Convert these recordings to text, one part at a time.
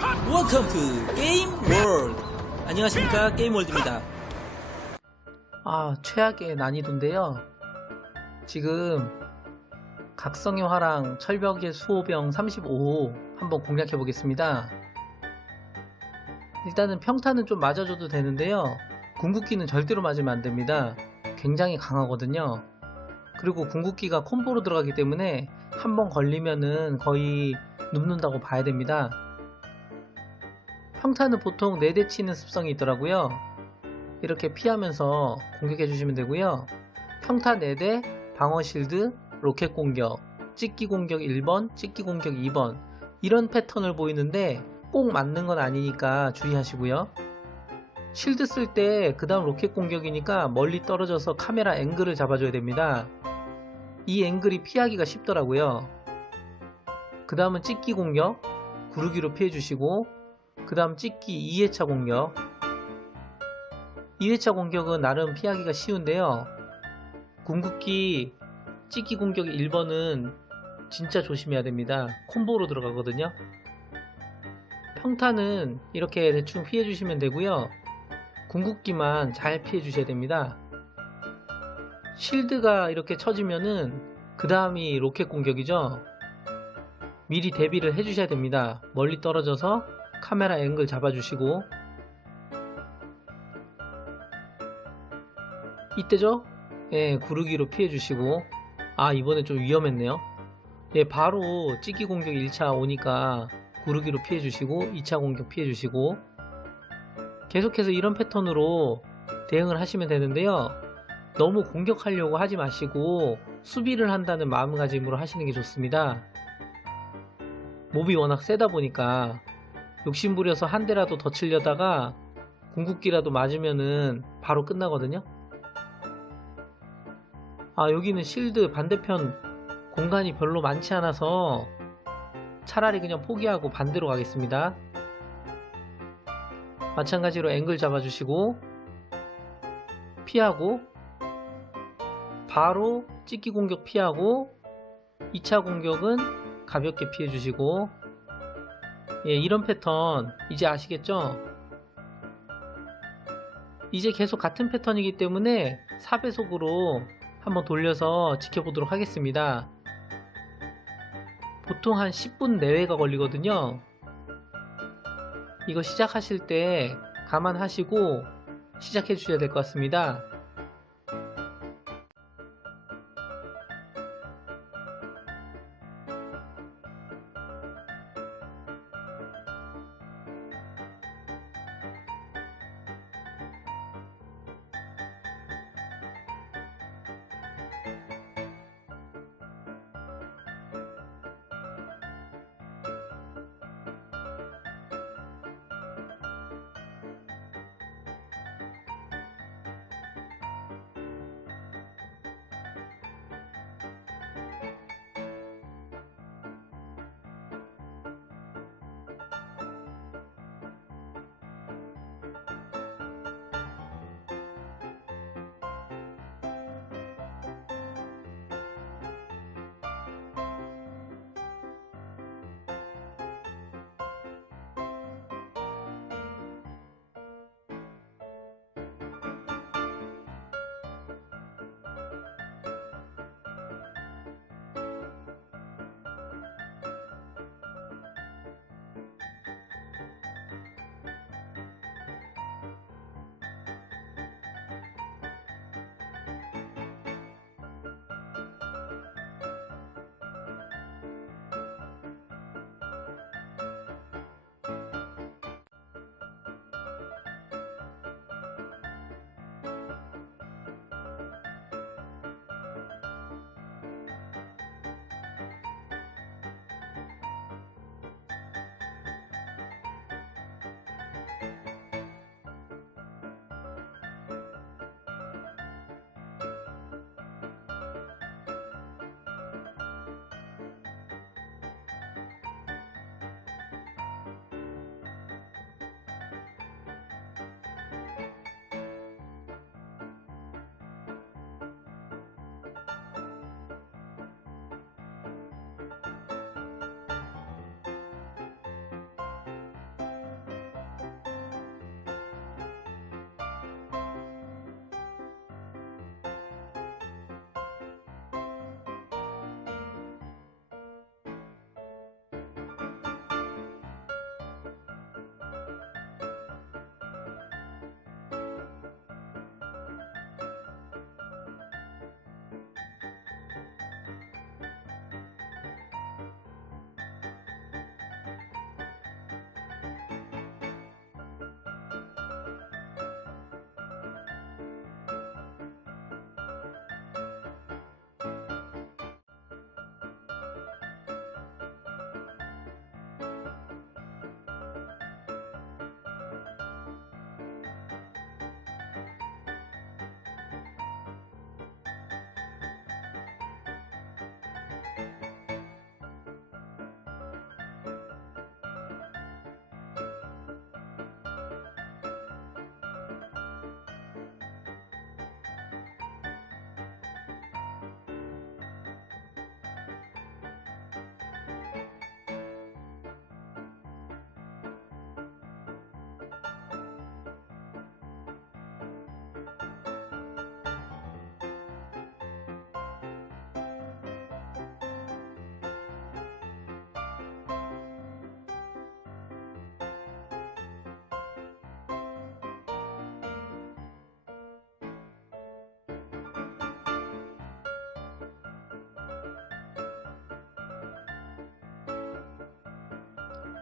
Welcome to Game World. 안녕하십니까 게임 월드입니다. 아 최악의 난이도인데요. 지금 각성의 화랑 철벽의 수호병 35호 한번 공략해 보겠습니다. 일단은 평타는 좀 맞아줘도 되는데요. 궁극기는 절대로 맞으면 안 됩니다. 굉장히 강하거든요. 그리고 궁극기가 콤보로 들어가기 때문에 한 번 걸리면은 거의 눕는다고 봐야 됩니다. 평타는 보통 4대 치는 습성이 있더라고요. 이렇게 피하면서 공격해 주시면 되고요. 평타 4대, 방어 실드, 로켓 공격, 찍기 공격 1번, 찍기 공격 2번 이런 패턴을 보이는데 꼭 맞는 건 아니니까 주의하시고요. 실드 쓸 때 그 다음 로켓 공격이니까 멀리 떨어져서 카메라 앵글을 잡아줘야 됩니다. 이 앵글이 피하기가 쉽더라고요. 그 다음은 찍기 공격, 구르기로 피해주시고 그 다음 찍기 2회차 공격. 2회차 공격은 나름 피하기가 쉬운데요. 궁극기 찍기 공격 1번은 진짜 조심해야 됩니다. 콤보로 들어가거든요. 평타는 이렇게 대충 피해 주시면 되고요. 궁극기만 잘 피해 주셔야 됩니다. 실드가 이렇게 쳐지면은 그 다음이 로켓 공격이죠. 미리 대비를 해 주셔야 됩니다. 멀리 떨어져서 카메라 앵글 잡아주시고. 이때죠? 예, 구르기로 피해주시고. 아 이번에 좀 위험했네요. 예, 바로 찍기 공격 1차 오니까 구르기로 피해주시고 2차 공격 피해주시고. 계속해서 이런 패턴으로 대응을 하시면 되는데요. 너무 공격하려고 하지 마시고 수비를 한다는 마음가짐으로 하시는 게 좋습니다. 몹이 워낙 세다 보니까 욕심부려서 한 대라도 더 치려다가 궁극기라도 맞으면은 바로 끝나거든요. 아, 여기는 실드 반대편 공간이 별로 많지 않아서 차라리 그냥 포기하고 반대로 가겠습니다. 마찬가지로 앵글 잡아주시고 피하고 바로 찍기 공격 피하고 2차 공격은 가볍게 피해주시고 예, 이런 패턴 이제 아시겠죠? 이제 계속 같은 패턴이기 때문에 4배속으로 한번 돌려서 지켜보도록 하겠습니다. 보통 한 10분 내외가 걸리거든요. 이거 시작하실 때 감안하시고 시작해 주셔야 될 것 같습니다.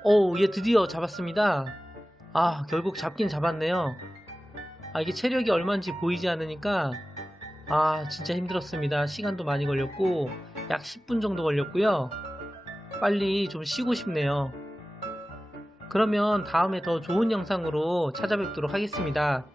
오, 얘 드디어 잡았습니다. 아, 결국 잡긴 잡았네요. 아, 이게 체력이 얼마인지 보이지 않으니까, 아, 진짜 힘들었습니다. 시간도 많이 걸렸고, 약 10분 정도 걸렸고요. 빨리 좀 쉬고 싶네요. 그러면 다음에 더 좋은 영상으로 찾아뵙도록 하겠습니다.